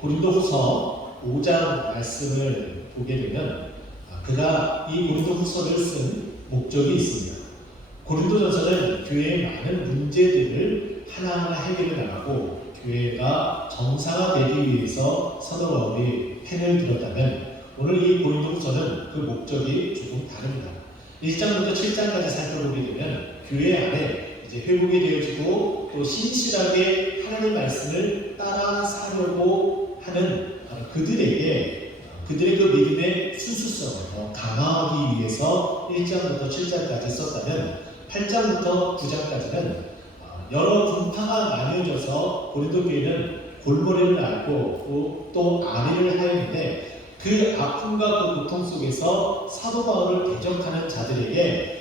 고린도후서 5장 말씀을 보게 되면 그가 이 고린도후서를 쓴 목적이 있습니다. 고린도전서는 교회의 많은 문제들을 하나하나 해결해 나가고 교회가 정상화되기 위해서 사도 바울이 펜을 들었다면 오늘 이 고린도후서는 그 목적이 조금 다릅니다. 1장부터 7장까지 살펴보게 되면 교회 안에 이제 회복이 되어지고 또 신실하게 하나님의 말씀을 따라 사려고 하는 그들의 그 믿음의 순수성을 더 강화하기 위해서 1장부터 7장까지 썼다면 8장부터 9장까지는 여러 분파가 나뉘어져서 고린도 교회는 골머리를 앓고 또 아리를 하였는데 그 아픔과 그 고통 속에서 사도 바울을 대적하는 자들에게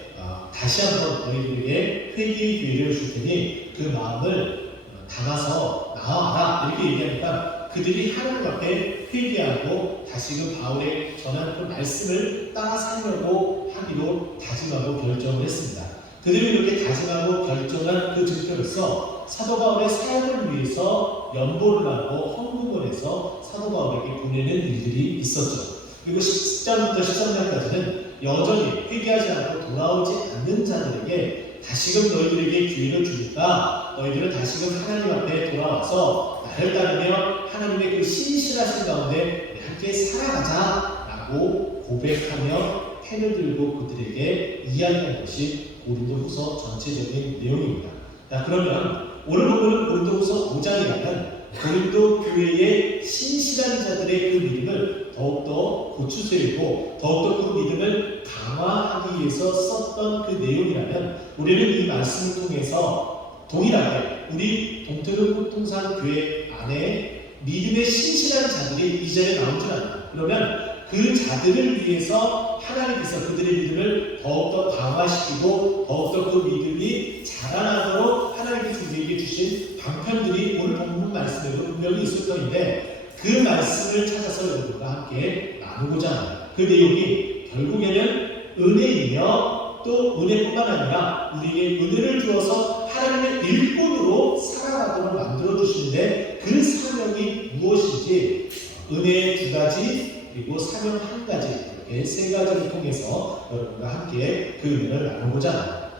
다시 한번 너희들에게 회개의 기회를 줄 테니 그 마음을 담아서 나와라 이렇게 얘기하니까 그들이 하나님 앞에 회개하고 다시금 바울의 전한 그 말씀을 따라 살려고 하기로 다짐하고 결정을 했습니다. 그들이 이렇게 다짐하고 결정한 그 증표로서 사도 바울의 사역을 위해서 연보를 하고 헌금을 해서 사도 바울에게 보내는 일들이 있었죠. 그리고 10장부터 13장까지는 여전히 회개하지 않고 돌아오지 않는 자들에게 다시금 너희들에게 기회를 주니까 너희들은 다시금 하나님 앞에 돌아와서 나를 따르며 하나님의 그 신실하신 가운데 함께 살아가자라고 고백하며 펜을 들고 그들에게 이야기한 것이 고린도후서 전체적인 내용입니다. 자, 그러면 오늘 본문은 고린도후서 5장이라면 고린도 교회의 신실한 자들의 그 믿음을 더욱더 고추세우고 더욱더 그 믿음을 강화하기 위해서 썼던 그 내용이라면 우리는 이 말씀을 통해서 동일하게 우리 동태동 고통산 교회 안에 믿음의 신실한 자들이 이 자리에 나온 줄 압니다. 그러면 그 자들을 위해서 하나님께서 그들의 믿음을 더욱더 강화시키고 더욱더 그 믿음이 자라나도록 하나님께서 우리에게 주신 방편들이 오늘 본문 말씀에도 분명히 있을 터인데 그 말씀을 찾아서 여러분과 함께 나누고자 합니다. 그 내용이 결국에는 은혜이며 또 은혜뿐만 아니라 우리에게 은혜를 주어서 하나님의 일꾼으로 살아가도록 만들어주시는데 그 사명이 무엇인지 은혜의 두 가지 그리고 사명 한 가지 이렇게 세 가지를 통해서 여러분과 함께 그 은혜를 나누고자 합니다.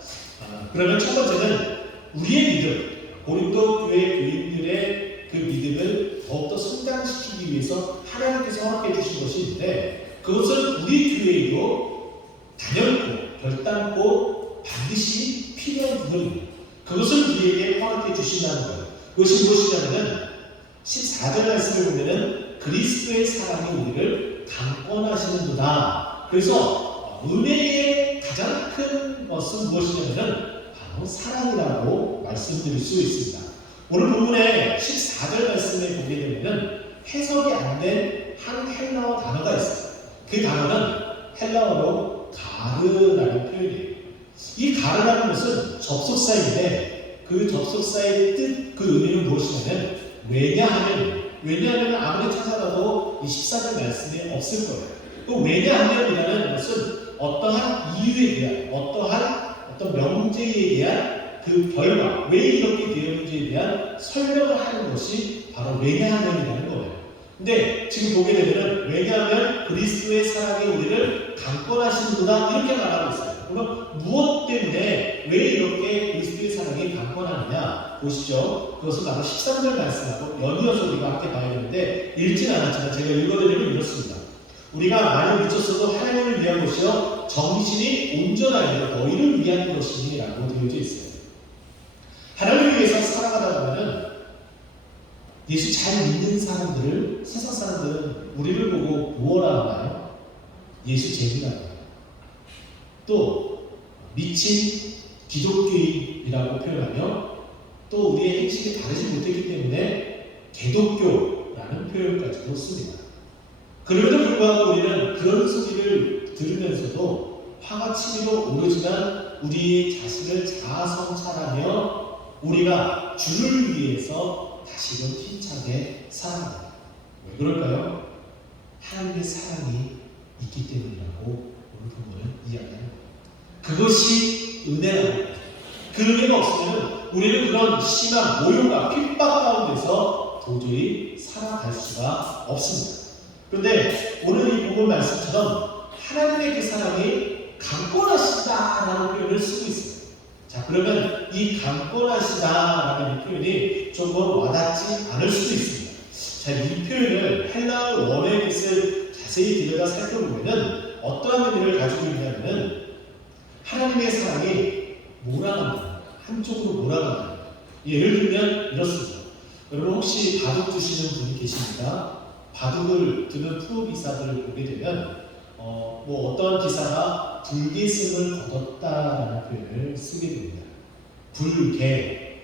그러면 첫 번째는 우리의 믿음, 고린도 교회 교인들의 그 믿음을 더욱더 성장시키기 위해서 하나님께서 허락해 주신 것이 있는데 그것은 우리 교회에도 단연코 결단코 반드시 필요한 부분입니다. 그것을 우리에게 허락해 주신다는 거예요. 그것이 무엇이냐면 14절 말씀을 보면은 그리스도의 사랑이 우리를 강권하시는도다. 그래서 은혜의 가장 큰 것은 무엇이냐면 바로 사랑이라고 말씀드릴 수 있습니다. 오늘 본문의 14절 말씀에 보게 되면 해석이 안 된 한 헬라어 단어가 있어요. 그 단어는 헬라어로 가르라는 표현이에요. 이 가르라는 것은 접속사인데 그 접속사의 뜻, 그 의미는 무엇이냐면 왜냐하면 아무리 찾아봐도 이 14절 말씀에 없을 거예요. 그 왜냐하면이라는 것은 어떠한 이유에 대한 어떤 명제에 대한 그 결과 왜 이렇게 되었는지에 대한 설명을 하는 것이 바로 왜냐하면이라는 거예요. 근데 지금 보게 되면 왜냐하면 그리스도의 사랑이 우리를 강권하시는구나 이렇게 말하고 있어요. 그럼 무엇 때문에 왜 이렇게 그리스도의 사랑이 강권하느냐 보시죠. 그것은 바로 13절 말씀하고 연이어서 우리가 함께 봐야 되는데 읽진 않았지만 제가 읽어드리면 이렇습니다. 우리가 많이 미쳤어도 하나님을 위한 것이요 정신이 온전하여 너희를 위한 것이니 라고 되어져 있어요. 하나님을 위해서 살아가다 보면은 예수 잘 믿는 사람들을 세상 사람들은 우리를 보고 무엇라 하나요? 예수 재미라고 해요. 또 미친 기독교인이라고 표현하며 또 우리의 행실이 다르지 못했기 때문에 개독교라는 표현까지도 씁니다. 그럼에도 불구하고 우리는 그런 소리를 들으면서도 화가 치밀어 오르지만 우리의 자신을 자아성찰하며 우리가 주를 위해서 다시금 힘차게 살아갑니다. 왜 그럴까요? 하나님의 사랑이 있기 때문이라고 오늘 본문은 이야기합니다. 그것이 은혜라는 그 은혜가 없으면 우리는 그런 심한 모욕과 핍박 가운데서 도저히 살아갈 수가 없습니다. 그런데 오늘 이 본문 말씀처럼 하나님의 그 사랑이 강권하시다라는 표현을 쓰고 있습니다. 자, 그러면 이 강권하시다라는 이 표현이 조금 와닿지 않을 수도 있습니다. 자, 이 표현을 헬라어 원어의 뜻을 자세히 들여다 살펴보면은 어떠한 의미를 가지고 있냐면은 하나님의 사랑이 몰아간다. 한쪽으로 몰아간다. 예를 들면 이렇습니다. 여러분 혹시 바둑 두시는 분이 계십니까? 바둑을 두는 프로 기사들을 보게 되면 어떤 기사가 불계승을 거뒀다라는 표현을 쓰게 됩니다. 불계,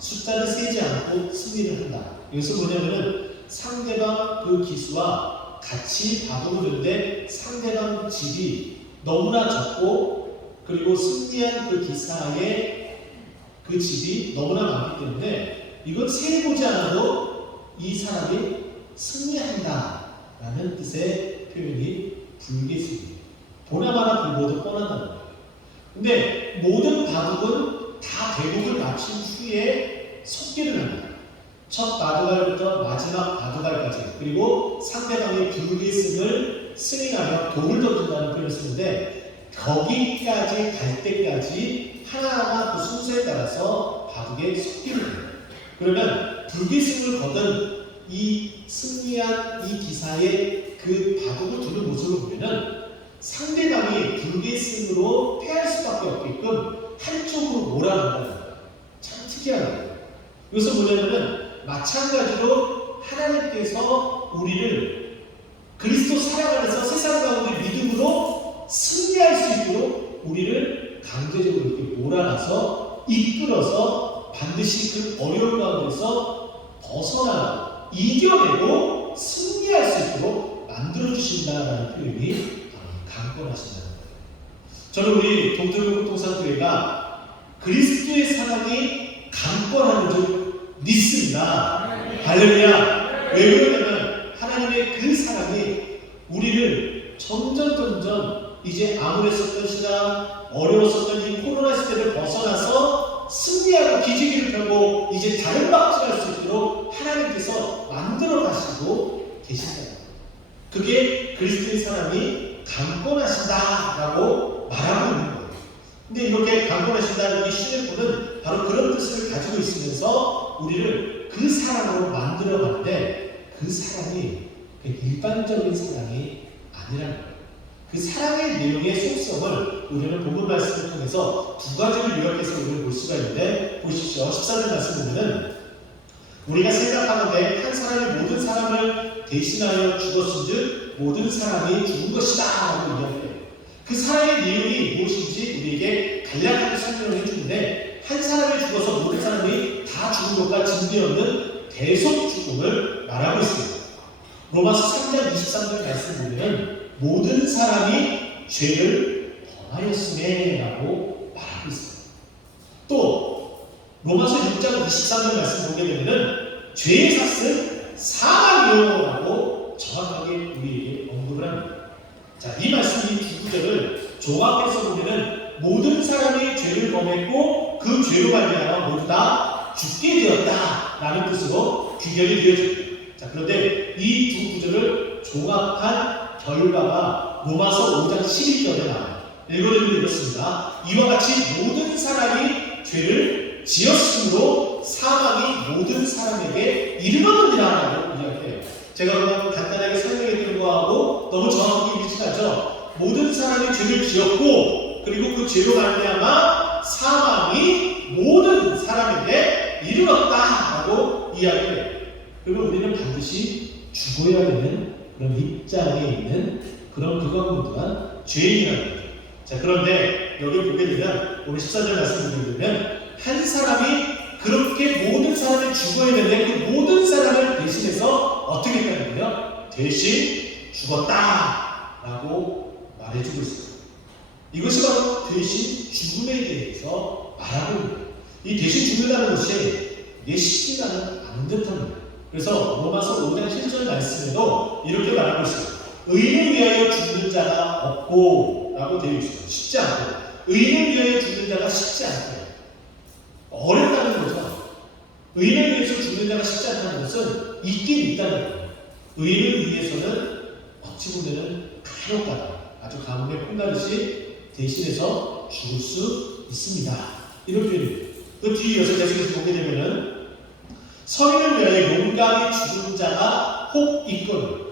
숫자를 세지 않고 승리를 한다. 이것은 뭐냐면은 상대방 그 기수와 같이 바둑을 두는데 상대방 집이 너무나 적고 그리고 승리한 그 기사의 그 집이 너무나 많기 때문에 이건 세보지 않아도 이 사람이 승리한다 라는 뜻의 표현이 불계승입니다. 보나마나 불보듯 뻔하다는 거예요. 근데 모든 바둑은 다 대국을 마친 후에 속기를 합니다. 첫 바둑알부터 마지막 바둑알까지 그리고 상대방의 불계승을 승인하며 독을 던진다는 표현을 쓰는데 거기까지 갈 때까지 하나하나 그 순서에 따라서 바둑에 속기를 합니다. 그러면 불계승을 거둔 이 승리한 이 기사의 그 바둑을 두는 모습을 보면은 상대방이 불계승으로 패할 수밖에 없게끔 한쪽으로 몰아간다는 거예요. 참 특이한 거예요. 이것은 뭐냐면은 마찬가지로 하나님께서 우리를 그리스도 사랑 안에서 세상 가운데 믿음으로 승리할 수 있도록 우리를 강제적으로 이렇게 몰아가서 이끌어서 반드시 그 어려운 가운데서 벗어나고 이겨내고 승리할 수 있도록 만들어주신다라는 표현이 강권하신다는 거예요. 저는 우리 동들교통상교회가 그리스도의 사랑이 강권하는 줄 믿습니다. 할렐루야. 왜 그러냐면 하나님의 그 사랑이 우리를 점점 이제 암울했었던 시간, 어려웠었던 이 코로나 시대를 벗어나서 승리하고 기지개를 펴고 이제 다른 방식을 할 수 있도록 하나님께서 만들어 가시고 계신다. 그게 그리스도의 사랑이 강권하신다라고 말하고 있는 거예요. 근데 이렇게 강권하신다는 이 신의 바로 그런 뜻을 가지고 있으면서 우리를 그 사랑으로 만들어가는데 그 사랑이 일반적인 사랑이 아니라는 거예요. 그 사랑의 내용의 속성을 우리는 본문 말씀을 통해서 두 가지를 요약해서 우리는 볼 수가 있는데 보십시오. 14절 말씀 보면은 우리가 생각하는데 한 사람이 모든 사람을 대신하여 죽었은즉 모든 사람이 죽은 것이다 라고 이야기해요. 그 사랑의 내용이 무엇인지 우리에게 간략하게 설명을 해주는데 한 사람이 죽어서 모든 사람이 다 죽은 것과 진리없는 대속 죽음을 말하고 있습니다. 로마서 3장 23절 말씀 보면 모든 사람이 죄를 범하였음에 라고 말하고 있습니다. 또 로마서 6장 23절 말씀 보게 되면 죄의 삭은 사망이요 라고 정확하게 우리에게 언급을 합니다. 자, 이 말씀 이 두 구절을 종합해서 보면 모든 사람이 죄를 범했고 그 죄로 말미암아 모두 다 죽게 되었다 라는 뜻으로 귀결이 되어집니다. 자, 그런데 이 두 구절을 종합한 결과가 로마서 5장 11절에 나와요. 읽어드리면 이렇습니다. 이와 같이 모든 사람이 죄를 지었으므로 사망이 모든 사람에게 이르렀느니라 라고 이야기해요. 제가 그냥 간단하게 설명했던 거하고 너무 정확하게 일치하죠. 모든 사람이 죄를 지었고 그리고 그 죄로 말미암아 사망이 모든 사람에게 이르렀다라고 이야기해요. 그리고 우리는 반드시 죽어야 되는 그런 입장에 있는 그런 불가분투한 죄인이라는 거죠. 자, 그런데 여기 보게 되면 우리 14절 말씀을 보면 한 사람이 그렇게 모든 사람이 죽어야 되는데 그 모든 사람을 대신해서 어떻게 했다는 거예요? 대신 죽었다라고 말해주고 있습니다. 이것이 바로 대신 죽음에 대해서 말하고 있는 거예요. 이 대신 죽는다는 것이 이게 쉽지가 않은 듯합니다. 그래서 로마서 5장 7절 말씀에도 이렇게 말하고 있습니다. 의인을 위하여 죽는 자가 없고 라고 되어 있어요. 쉽지 않고 의인을 위하여 죽는 자가 쉽지 않고 어렵다는 거죠. 의인을 위해서 죽는 죽는 자가 쉽지 않다는 것은 있긴 있다는 거예요. 의인을 위해서는 어찌 보면 간혹가다 아주 가뭄에 콩나듯이 대신해서 죽을 수 있습니다. 이런 표현입니다. 그 뒤에 여섯에서 보게 되면은 선인을 위하여 용감히 죽은 자가 혹 있거든.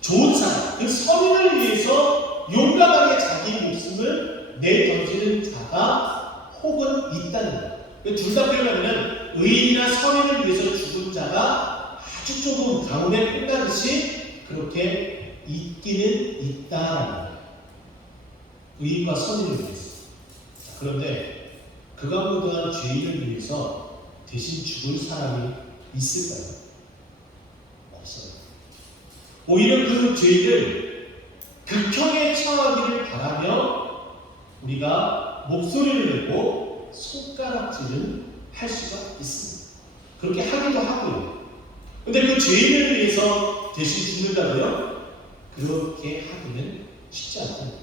좋은 사람, 그 선인을 위해서 용감하게 자기 목숨을 내던지는 자가 혹은 있다는 거예요. 둘 다 표현하면 의인이나 선인을 위해서 죽은 자가 아주 조금 가뭄에 콩나듯이 그렇게 있기는 있다라는 거예요. 의인과 선인을 위해서. 자, 그런데 그 가운데 죄인을 위해서 대신 죽을 사람이 있을까요? 없어요. 오히려 그 죄인을 극형에 처하기를 바라며 우리가 목소리를 내고 손가락질을 할 수가 있습니다. 그렇게 하기도 하고요. 근데 그 죄인을 위해서 대신 죽는다고요? 그렇게 하기는 쉽지 않습니다.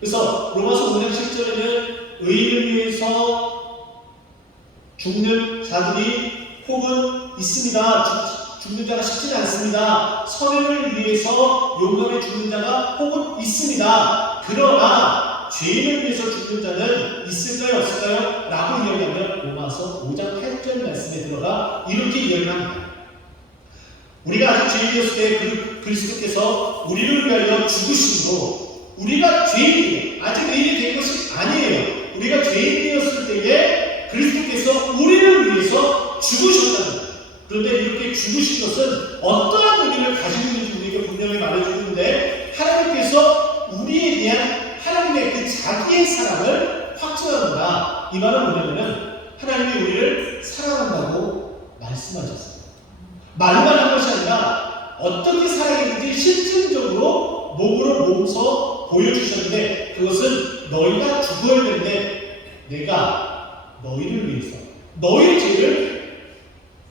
그래서 로마서 5장 10절에는 의인을 위해서 죽는 자들이 혹은 있습니다. 죽는 자가 쉽지는 않습니다. 선행을 위해서 용감히 죽는 자가 혹은 있습니다. 그러나 죄인을 위해서 죽는 자는 있을까요? 없을까요? 라고 이야기하면 로마서 5장 8절 말씀에 들어가 이렇게 이야기합니다. 우리가 아직 죄인이었을 때 그리스도께서 우리를 위하여 죽으심으로 우리가 죄인이에요. 아직 의인이 된 것이 아니에요. 우리가 죄인이었을 때에 그리스도께서 우리를 위해서 죽으셨다는 거예요. 그런데 이렇게 죽으신 것은 어떠한 의미를 가지고 있는지 우리에게 분명히 말해주는데 하나님께서 우리에 대한 하나님의 그 자기의 사랑을 확증한다. 이 말은 뭐냐면 하나님이 우리를 사랑한다고 말씀하셨어요. 말만 한 것이 아니라 어떻게 사랑했는지 실질적으로 몸으로 몸소 보여주셨는데 그것은 너희가 죽어야 되는데 내가 너희를 위해서 너희 죄를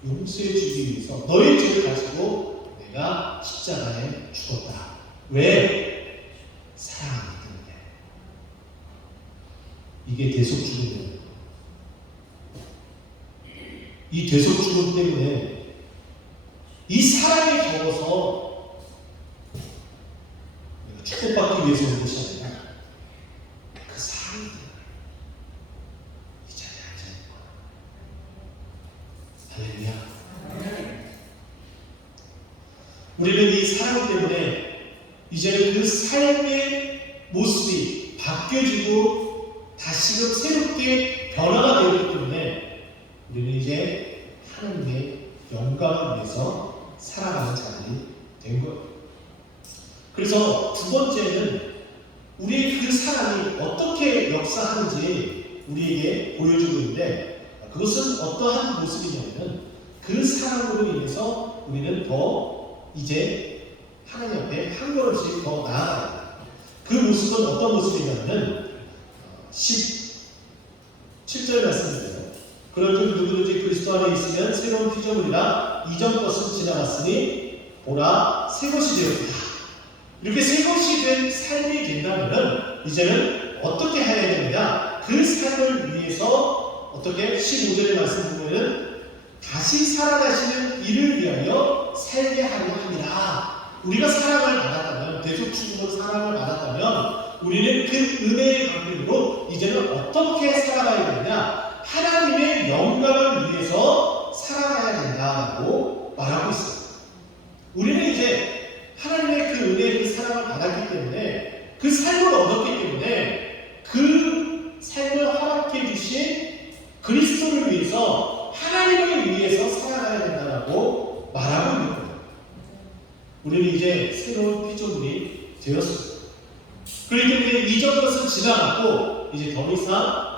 용서해 주기 위해서 너희 죄를 가지고 내가 십자가에 죽었다. 왜? 사랑하기 때문에. 이게 대속죽음이에요. 이 대속죽음 때문에 이 사랑에 겨워서 내가 축복받기 위해서 온 것이 아니라 그 사랑 때문에 이 자리에 앉아있는 거야. 할렐루야. 우리는 이 사랑 때문에 이제는 그 삶의 모습이 바뀌어지고 다시금 새롭게 변화가 되었기 때문에 우리는 이제 하나님의 영광을 위해서 살아가는 자들이 된 거예요. 그래서 두 번째는 우리의 그 사랑이 어떻게 역사하는지 우리에게 보여주고 있는데 그것은 어떠한 모습이냐면 그 사랑으로 인해서 우리는 더 이제 하나님 앞에 한 걸음씩 더 나아가요. 그 모습은 어떤 모습이냐면 17절 말씀입니다. 그런즉 누구든지 그리스도 안에 있으면 새로운 피조물이라 이전 것은 지나갔으니 보라 새 것이 되었다. 이렇게 새 것이 된 삶이 된다면 이제는 어떻게 해야 되느냐? 그 삶을 위해서 어떻게 15절의 말씀 보면은 다시 살아나시는 이를 위하여 살게 하려 함이라. 우리가 사랑을 받았다면 대속축복으로 사랑을 받았다면 우리는 그 은혜의 강림으로 이제는 어떻게 살아가야 되느냐? 하나님의 영광을 위해서 살아가야 된다고 말하고 있어요. 우리는 이제 하나님의 그 은혜의 그 사랑을 받았기 때문에 그 삶을 얻었기 때문에 그 삶을 허락해 주신 그리스도를 위해서 하나님을 위해서 살아가야 된다고 말하고 있는 거예요. 우리는 이제 새로운 피조물이 되었습니다. 그렇기 때문에 이전 것은 지나갔고 이제 더 이상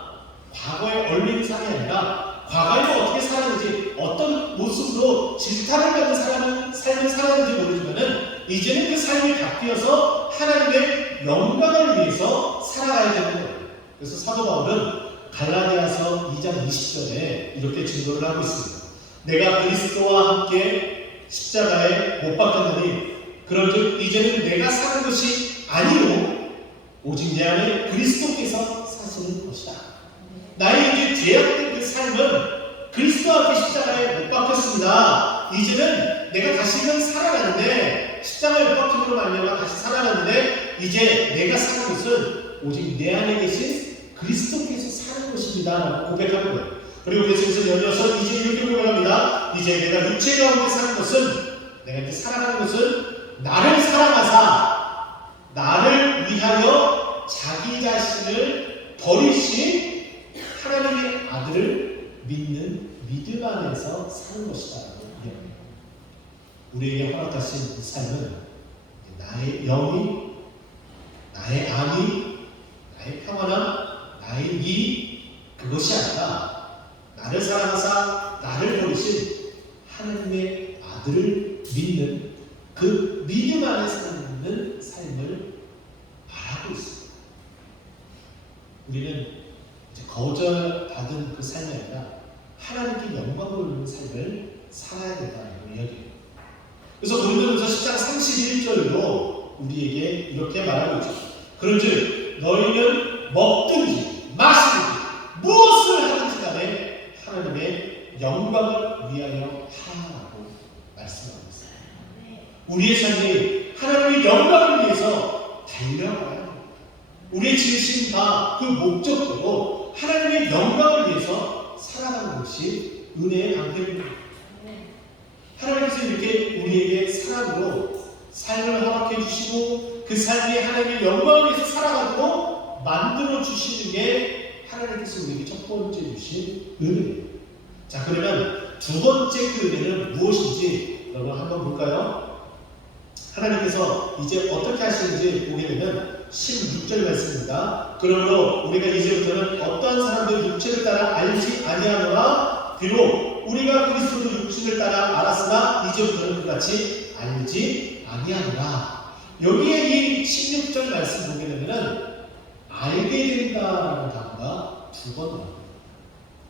과거에 얼린 삶이 아니라 과거에는 어떻게 살았는지 어떤 모습으로 질타를 받는 삶을 살았는지 모르지만은 이제는 그 삶이 바뀌어서 하나님의 영광을 위해서 살아가야 되는 거예요. 그래서 사도 바울은 갈라디아서 2장 20절에 이렇게 증거를 하고 있습니다. 내가 그리스도와 함께 십자가에 못 박혔노니 그런즉 이제는 내가 사는 것이 아니요 오직 내 안에 그리스도께서 사시는 것이다. 나의 이제 죄악된 그 삶은 그리스도와 함께 십자가에 못 박혔습니다. 이제는 내가 다시는 살아가는데, 십자가에 못 박힘으로 말미암아 다시 살아가는데, 이제 내가 사는 것은 오직 내 안에 계신 그리스도께서 사는 것입니다 라고 고백하는 거예요. 그리고 계속해서 연이어서 이제 이렇게 고백합니다. 이제 내가 육체 가운데 사는 것은, 내가 이제 살아가는 것은 나를 사랑하사 나를 위하여 자기 자신을 버리신 하나님의 아들을 믿는 믿음 안에서 사는 것이다 라고 이야기합니다. 우리에게 허락하신 이 삶은 나의 영이, 나의 안이, 나의 평안함, 나의 이, 그것이 아니라 나를 사랑하사 나를 버리신 하나님의 아들을 믿는 그 믿음 안에 사는 삶을 말하고 있습니다. 우리는 이제 거절받은 그 삶이 아니라 하나님께 영광을 돌리는 삶을 살아야 된다는 이야기입니다. 그래서 고린도전서 10장 31절로 우리에게 이렇게 말하고 있죠. 그런즉 너희는 먹든지 마시든지 무엇을 하든지 간에 하나님의 영광을 위하여 하라고 말씀하고 있습니다. 우리의 삶이 하나님의 영광을 위해서 달려가야 합니다. 우리의 진심 다 그 목적대로 하나님의 영광을 위해서 살아가는 것이 은혜의 방편입니다. 하나님께서 이렇게 우리에게 사랑으로 삶을 허락해 주시고 그 삶에 하나님의 영광을 위해서 살아가도록 만들어 주시는 게 하나님께서 우리에게 첫 번째 주신 은혜입니다. 자, 그러면 두 번째 그 은혜는 무엇인지 여러분 한번 볼까요? 하나님께서 이제 어떻게 하시는지 보게 되면 16절 말씀입니다. 그러므로 우리가 이제부터는 어떠한 사람들이 육체를 따라 알지 아니하노라 비록 우리가 그리스도도 육신을 따라 알았으나 이제부터는 그같이 알지 아니하노라. 여기에 이 16절 말씀 보게 되면 알게 된다라는 단어가 두 번 나옵니다.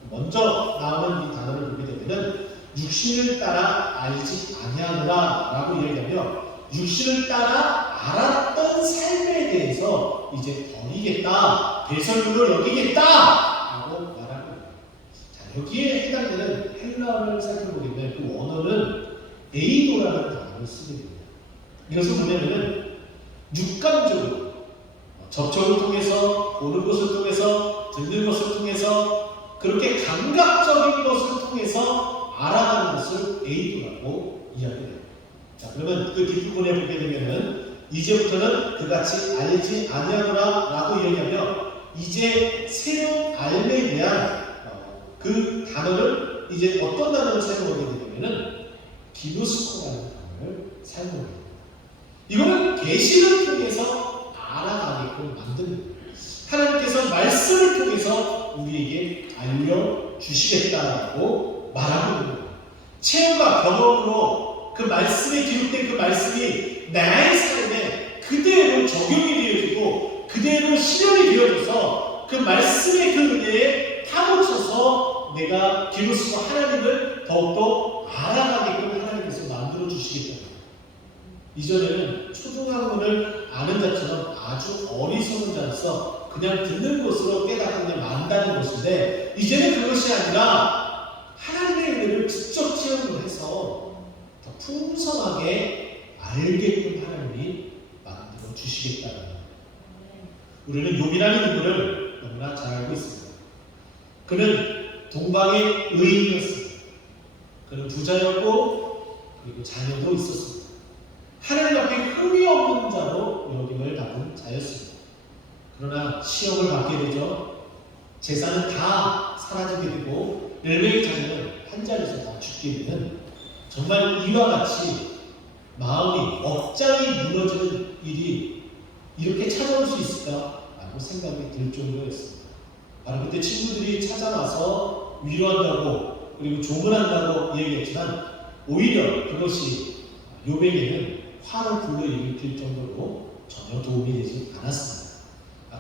먼저 나오는 이 단어를 보게 되면 육신을 따라 알지 아니하노라 라고 이야기하며 육신을 따라 알았던 삶에 대해서 이제 버리겠다, 배설물을 여기겠다 라고 말하고 있습니다. 자, 여기에 해당되는 헬라어를 살펴보게 되면 그 원어는 에이도라는 단어를 쓰게 됩니다. 이것을 보면은 육감적으로 접촉을 통해서, 보는 것을 통해서, 듣는 것을 통해서, 그렇게 감각적인 것을 통해서 알아가는 것을 에이도라고 이야기합니다. 자, 그러면 그 뒷부분에 보게 되면은 이제부터는 그같이 알지 아니하노라 라고 얘기하며 이제 새로운 알에 대한 그 단어를 이제 어떤 단어를 사용하게 되냐면은 기노스코라는 단어를 사용하게 됩니다. 이거는 계시를 통해서 알아가게끔 만드는 거예요. 하나님께서 말씀을 통해서 우리에게 알려주시겠다라고 말하고 있는 거예요. 체험과 경험으로 그 말씀에 기록된 그 말씀이 나의 삶에 그대로 적용이 되어지고 그대로 실현이 되어져서 그 말씀의 그 은혜에 파묻혀서 내가 비로소 하나님을 더욱더 알아가게끔 하나님께서 만들어 주시겠다. 이전에는 초등학문을 아는 자처럼 아주 어리석은 자로서 그냥 듣는 것으로 깨닫는 만다는 것인데 이제는 그것이 아니라 하나님의 은혜를 직접 체험을 해서 더 풍성하게 알게끔 하나님이 만들어 주시겠다는 거예요. 우리는 욥이라는 인물을 너무나 잘 알고 있습니다. 그는 동방의 의인이었습니다. 그는 부자였고 그리고 자녀도 있었습니다. 하나님 앞에 흠이 없는 자로 여김을 받은 자였습니다. 그러나 시험을 받게 되죠. 재산은 다 사라지게 되고 10명의 자녀는 한 자리에서 다 죽게 되는 정말 이와 같이 마음이 억장이 무너지는 일이 이렇게 찾아올 수 있을까라고 생각이 들 정도였습니다. 바로 그때 친구들이 찾아와서 위로한다고 그리고 조문한다고 얘기했지만 오히려 그것이 욥에게는 화를 불러일으킬 정도로 전혀 도움이 되지 않았습니다.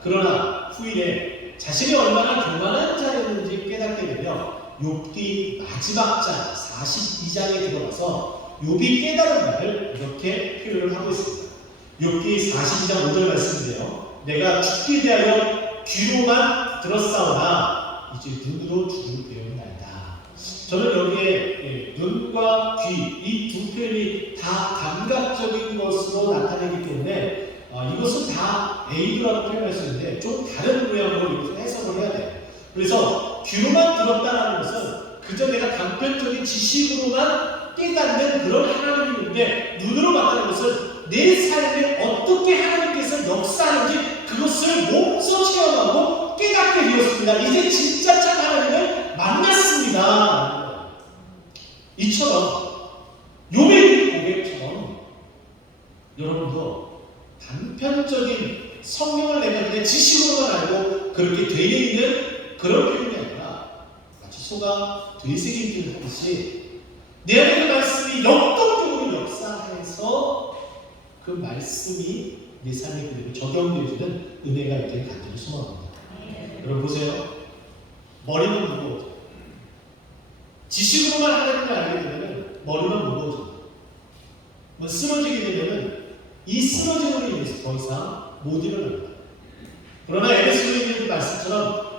그러나 후일에 자신이 얼마나 교만한 자였는지 깨닫게 되며 욥기 마지막 장 42장에 들어가서 욥이 깨달은 말을 이렇게 표현을 하고 있습니다. 욥기 42장 5절 말씀인데요. 내가 죽기 대하여 귀로만 들었사오나 이제 눈으로 주를 배우나이다. 저는 여기에 눈과 귀 이 두 표현이 다 감각적인 것으로 나타내기 때문에 이것은 다 에이드라고 표현할 수 있는데 좀 다른 모양으로 이것을 해석을 해야 돼요. 그래서 귀로만 들었다는 것은 그저 내가 단편적인 지식으로만 깨닫는 그런 하나님인데, 눈으로 봤다는 것은 내 삶에 어떻게 하나님께서 역사하는지 그것을 몸소 체험하고 깨닫게 되었습니다. 이제 진짜 참 하나님을 만났습니다. 이처럼 욥의 고백처럼 여러분도 단편적인 성경을 내가 그냥 지식으로만 알고 그렇게 되어 있는 그런 표현이 아니라 마치 소가 되새김질을 하듯이 내 안에 그 말씀이 역동적으로 역사해서 그 말씀이 내 삶에 그대로 적용되어지는 은혜가 이렇게 간절히 소망합니다. 여러분 보세요. 머리는 무거워져. 지식으로만 하나님을 알게 되면 머리만 무거워집니다. 쓰러지게 되면 이 쓰러짐으로 인해서 더 이상 못 일어납니다. 그러나 에베소서의 말씀처럼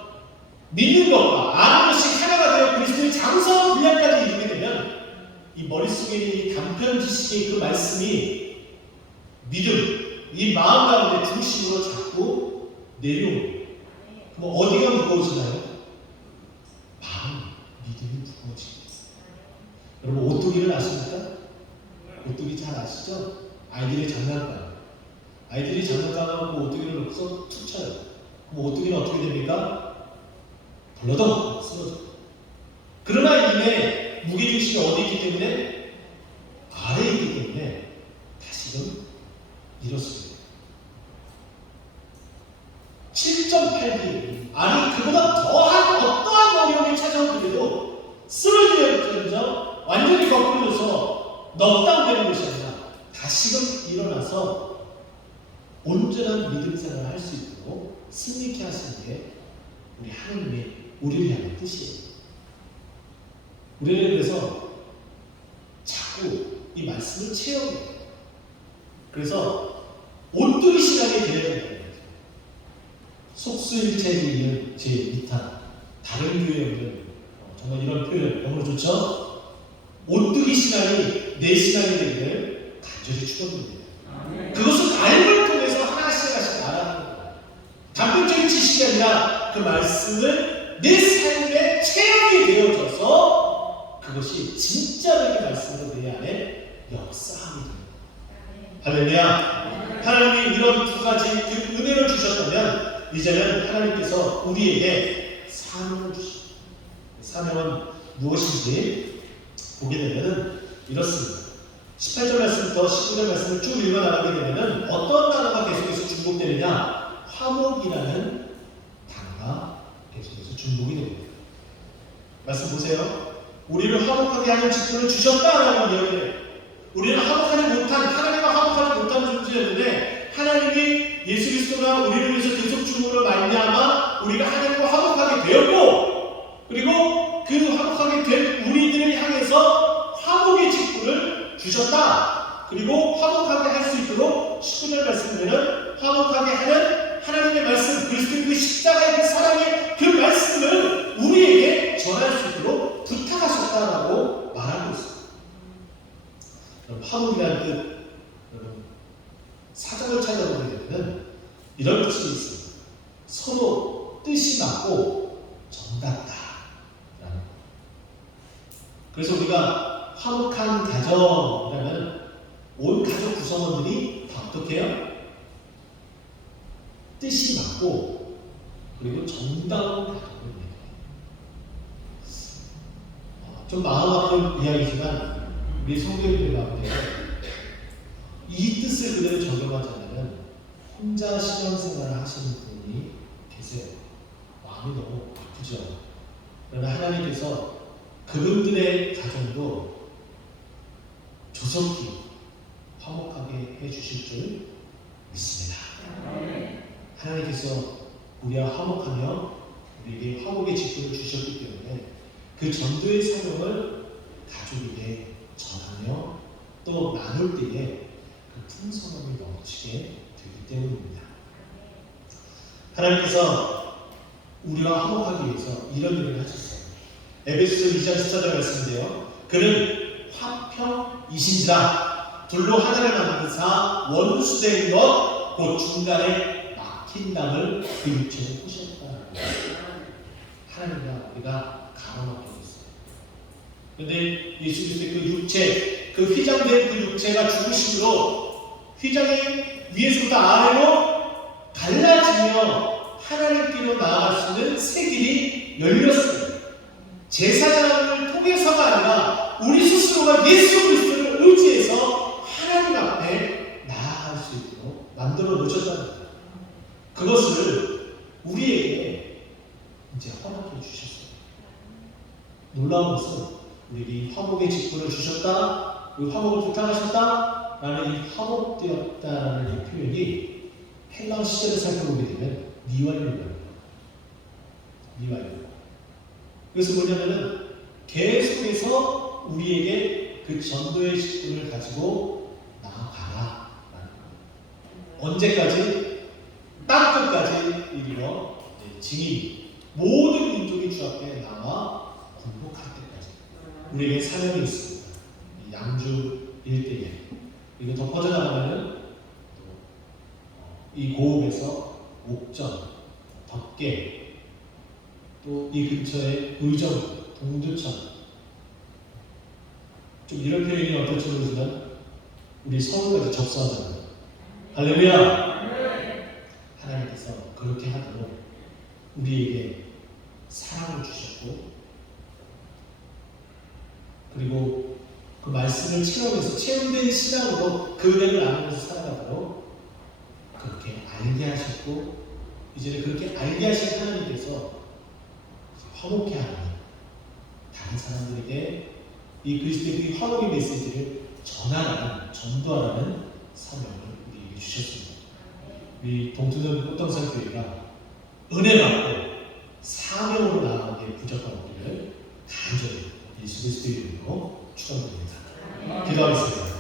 믿는 것과 아는 것이 하나가 되어 그리스도의 장성한 분량까지 이르게 되면 이 머릿속에 있는 이 단편 지식의 그 말씀이 믿음, 이 마음 가운데 중심으로 자꾸 내려옵니다. 그럼 어디가 무거워지나요? 마음, 믿음이 무거워집니다. 여러분 오뚜기를 아십니까? 오뚜기 잘 아시죠? 아이들이 장난감. 아이들이 장난감하고 오뚜기를 넣고서 툭 쳐요. 그럼 오뚜기는 어떻게 됩니까? 벌러덩 쓰러져. 그러나 이내 무게중심이 어디 있기 때문에? 아래에 있기 때문에 다시금 일어섭니다. 7.8기 아니 그보다 더한 어떠한 어려움이 찾아오더라도 쓰러지면서 완전히 거꾸로져서 넉다운되는 것이 아니라 다시금 일어나서 온전한 믿음 생활을 할 수 있도록 승리케 하시는 게 우리 하나님의 우리를 향한 뜻이에요. 우리는 그래서 자꾸 이 말씀을 체험해요. 그래서 오뚜기 시간이 되어야 된다는 거죠. 속수일체에 있는 제 이탄 다른 교회는 정말 이런 표현 너무 좋죠? 오뚜기 시간이 내 시간이 되기를 간절히 축원드립니다. 그것은 알고 통해서 하나씩 알아가는 거예요. 단편적인 지식이 아니라 그 말씀을 내 삶에 체험이 되어져서 그것이 진짜로 그 말씀으로 내 안에 역사함이 됩니다. 할렐루야. 하나님이 이런 두 가지 그 은혜를 주셨다면 이제는 하나님께서 우리에게 사명을 주십니다. 사명은 무엇인지 보게 되면 이렇습니다. 18절 말씀부터 19절 말씀을 쭉 읽어나가게 되면 어떤 단어가 계속해서 중복되느냐? 화목이라는 단어가 계속해서 중복이 됩니다. 말씀 보세요. 우리를 화목하게 하는 직분을 주셨다라고 이야기해요. 우리는 화목하지 못한, 하나님과 화목하지 못한 존재였는데 하나님이 예수 그리스도가 우리를 위해서 계속 죽음으로 말미암아 우리가 하나님과 화목하게 되었고, 그리고 그 화목하게 된 우리들을 향해서 화목의 직분을 주셨다. 그리고 화목하게 할 수 있도록 19절 말씀에는 화목하게 하는 하나님의 말씀, 그리스도의 그 십자가의 그 사랑의 그 말씀을 우리에게 전할 수 있도록 부탁하셨다라고 말하고 있습니다. 화목이라는 뜻, 사정을 찾아보게 되면 이런 뜻이 있습니다. 서로 뜻이 맞고 정답다라는 것. 그래서 우리가 화목한 가정이라면 온 가족 구성원들이 다 어떻게 해요? 뜻이 맞고 그리고 정다운 가족입니다. 좀 마음 아픈 이야기지만 우리 성도님들 가운데 이 뜻을 그대로 적용하자면 혼자 신앙생활을 하시는 분이 계세요. 마음이 너무 아프죠. 그러나 하나님께서 그분들의 가정도 조속히 화목하게 해주실 줄 믿습니다. 하나님께서 우리와 화목하며 우리에게 화목의 직분을 주셨기 때문에 그 전도의 사명을 가족에게 전하며 또 나눌 때에 그 풍성함이 넘치게 되기 때문입니다. 하나님께서 우리와 화목하기 위해서 이런 일을 하셨어요. 에베소서 2장 14절 말씀인데요. 그는 화평이신지라 둘로 하나를 만드사 원수된 것 곧 중간에 막힌 담을 일으켜 보셨다. 하나님과 우리가 가로막혀 있어요. 그런데 예수 그리스도의 그 육체, 그 휘장된 그 육체가 죽으심으로 휘장이 위에서부터 아래로 갈라지며 하나님께로 나아갈 수 있는 새 길이 열렸습니다. 제사장을 통해서가 아니라 우리 스스로가 예수 그리스도를 의지해서 하나님 앞에 나아갈 수 있도록 만들어 놓으셨다는 거예요. 그것을 우리에게 이제 허락해 주셨어요. 놀라운 것은 우리에게 화목의 직분을 주셨다, 그 화목을 부탁하셨다 라는 이 화목되었다라는 이 표현이 헬라 시절을 살펴보게 되면 니왈리입니다. 그래서 뭐냐면은 계속해서 우리에게 그 전도의 직분을 가지고 나아가라 라는 거예요. 언제까지? 땅끝까지 이르러 증인 모든 민족이 주 앞에 나와 굴복할 때까지 우리에게 사명이 있습니다. 양주 일대에 이거 더 퍼져나가면은 이 고읍에서 옥전, 덕계, 또 이 근처에 의정, 동두천, 좀 이런 표현이 어떨지 모르지만 우리 서울까지 접수하잖아요. 할렐루야! 하나님께서 그렇게 하도록 우리에게 사랑을 주셨고, 그리고 그 말씀을 체험해서 체험된 신앙으로 그 은혜를 나누면서 살아가도록 그렇게 알게 하셨고, 이제는 그렇게 알게 하신 하나님께서 화목해 하는 다른 사람들에게 이 그리스도의 화목의 메시지를 전하라는, 전도하라는 사명을 우리에게 주셨습니다. 우리 동투는 꽃동산 교회가 은혜 받고 사명으로 나아가기에 부족한 우리를 간절히 예수 그리스도의 이름으로 축원드립니다. 기도하겠습니다.